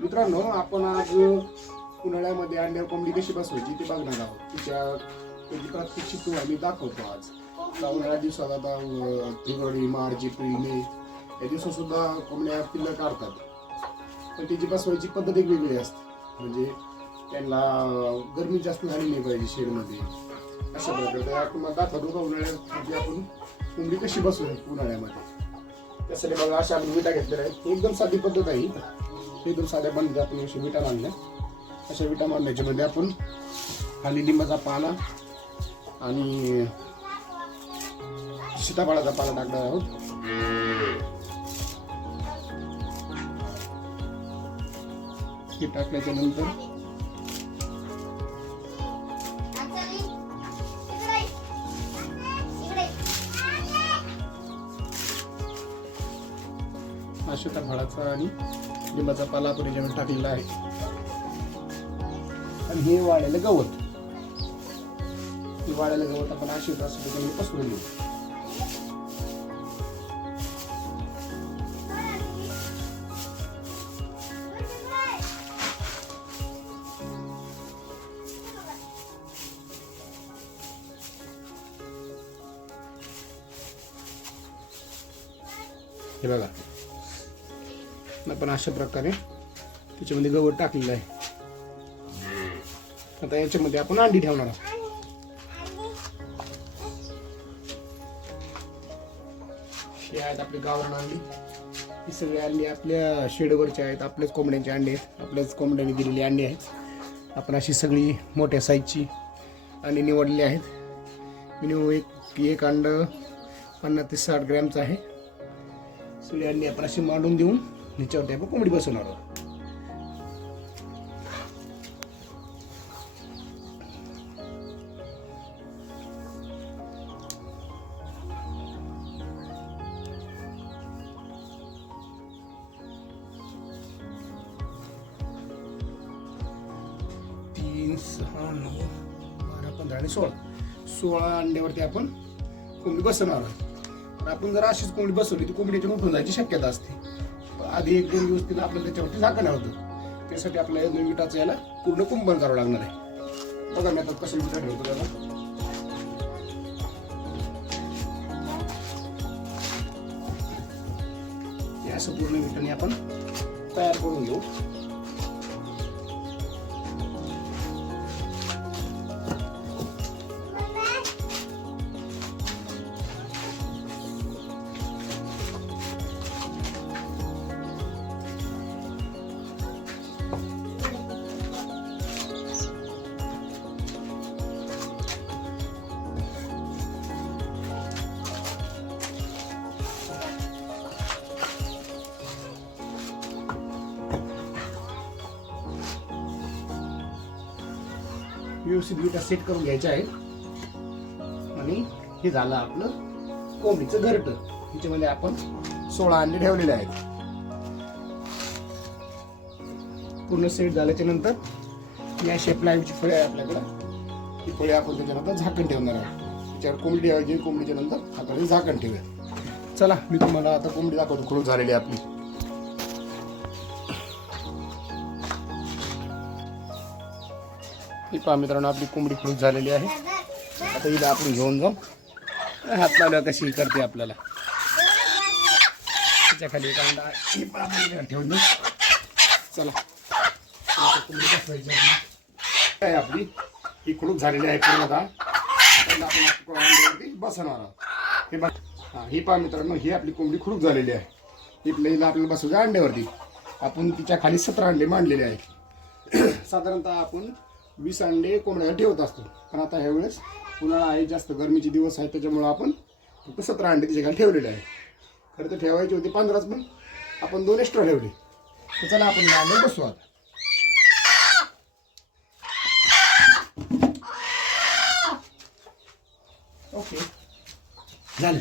मित्रांनो, आपण आज उन्हाळ्यामध्ये अंड्यावर कोंबडी कशी बसवायची ते बघणार आहोत. त्याची प्रात्यक्षिक तुम्हाला मी दाखवतो आज. उन्हाळ्या दिवसात आता फेब्रुवारी, मार्च, एप्रिल, मे या दिवसात सुद्धा कोंबड्या पिल्लं काढतात. पण त्याची बसवायची पद्धत एक वेगळी असते. म्हणजे त्यांना गरमी जास्त झाली नाही पाहिजे शेडमध्ये. अशा प्रकारे तुम्हाला दाखवतो का उन्हाळ्यामध्ये आपण कोंबडी कशी बसवायची उन्हाळ्यामध्ये. त्यासाठी बघा, अशा आपण विटा घेतलेल्या आहेत. एकदम साधी पद्धत आहे. एकदम साध्या बनते. आपण अशा विटा आणल्या. अशा विटा बांधण्याच्यामध्ये आपण खाली लिंबाचा पाला आणि सीताफळाचा पाला टाकणार आहोत. हे टाकल्याच्या नंतर सीताफळाचा आणि लिंबाचा पाला आपण याच्यामध्ये टाकलेला आहे. आणि हे वाळलेलं गवत, वाळलेलं गवत आपण अशी ठिकाणी पसरून घेऊ. हे बघा, आपण अशा प्रकारे त्याच्यामध्ये गवत टाकलेलं आहे. आता याच्यामध्ये आपण अंडी ठेवणार आहोत. हे आहेत आपली गावरान अंडी. ही सगळी अंडी आपल्या शेडवरचे आहेत. आपल्याच कोंबड्यांचे अंडे आहेत. आपल्याच कोंबड्यांनी दिलेली अंडी आहेत. आपण अशी सगळी मोठ्या साईजची अंडी निवडली आहेत. मिनिमम एक अंड 50 ते 60 ग्रॅमचं आहे. सगळी अंडी आपण अशी मांडून देऊन ह्याच्यावरती आपण कोंबडी बसवणार आहोत. तीन, 6, 9, 12, 15 आणि 16 अंड्यावरती आपण कोंबडी बसवणार आहोत. आपण जर अशीच कोंबडी बसवली तर कोंबडीच्या उठून जायची शक्यता असते. आधी 1-2 दिवस तिला आपल्याला त्याच्यावरती झाकण होतं. त्यासाठी आपल्याला विटाचं याला पूर्ण कुंपण करावं लागणार आहे. बघा मी आता कसं विटा ठेवतो त्याला. हे असं पूर्ण विटाने आपण तयार करून घेऊ. व्यवस्थित विटा सेट करून घ्यायच्या आहे. आणि हे झालं आपलं कोंबडीचं घरटं. ह्याच्यामध्ये आपण 16 अंडे ठेवलेले आहेत. पूर्ण सेट झाल्याच्या नंतर या शेप प्लायची फळे आहे आपल्याकडे. ही फळे आपण त्याच्यानंतर झाकण ठेवणार आहोत. त्याच्यावर कोंबडी ठेवायची. कोंबडीच्या नंतर हाताने झाकण ठेवूया. चला, मी तुम्हाला आता कोंबडी दाखवतो. खुडूक झालेली आपली. ही पहा मित्रांनो, आपली कोंबडी खुडूक झालेली आहे. आता हिला आपण घेऊन जाऊ. हात लावल्या कशी करते आपल्याला. त्याच्या खाली ठेवून देऊ. चला, कोंबडी बसवायची आहे आपली. ही खुडूक झालेली आहे पूर्णतः. आपण बसवणार आहोत. हे बघा, ही पहा मित्रांनो, ही आपली कोंबडी खुडूक झालेली आहे. हिला आपल्याला बसवायचं अंड्यावरती. आपण तिच्या खाली 17 अंडे मांडलेले आहेत. साधारणतः आपण 20 अंडे कोंबड्याला ठेवत असतो. पण आता ह्यावेळेस उन्हाळा आहे, जास्त गरमीचे दिवस आहेत, त्याच्यामुळे आपण फक्त 17 अंडे तिच्या खाली ठेवलेले आहे. खरं तर ठेवायचे होते 15च, पण आपण 2 एक्स्ट्रा ठेवले. तर चला आपण अंडे बसवू आता. ओके, झालं.